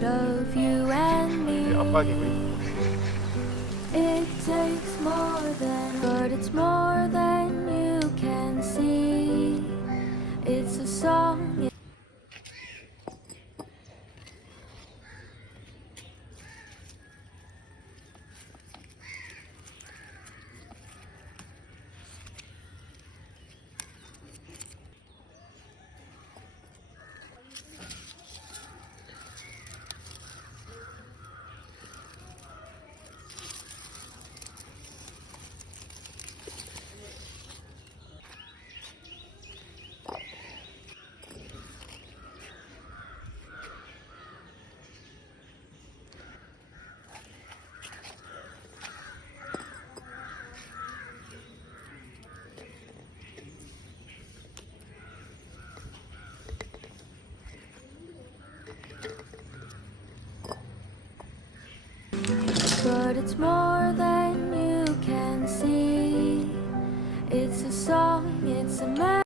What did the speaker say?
side of you and me. It takes more than, but it's more than you can see. It's a song. But it's more than you can see. It's a song, it's a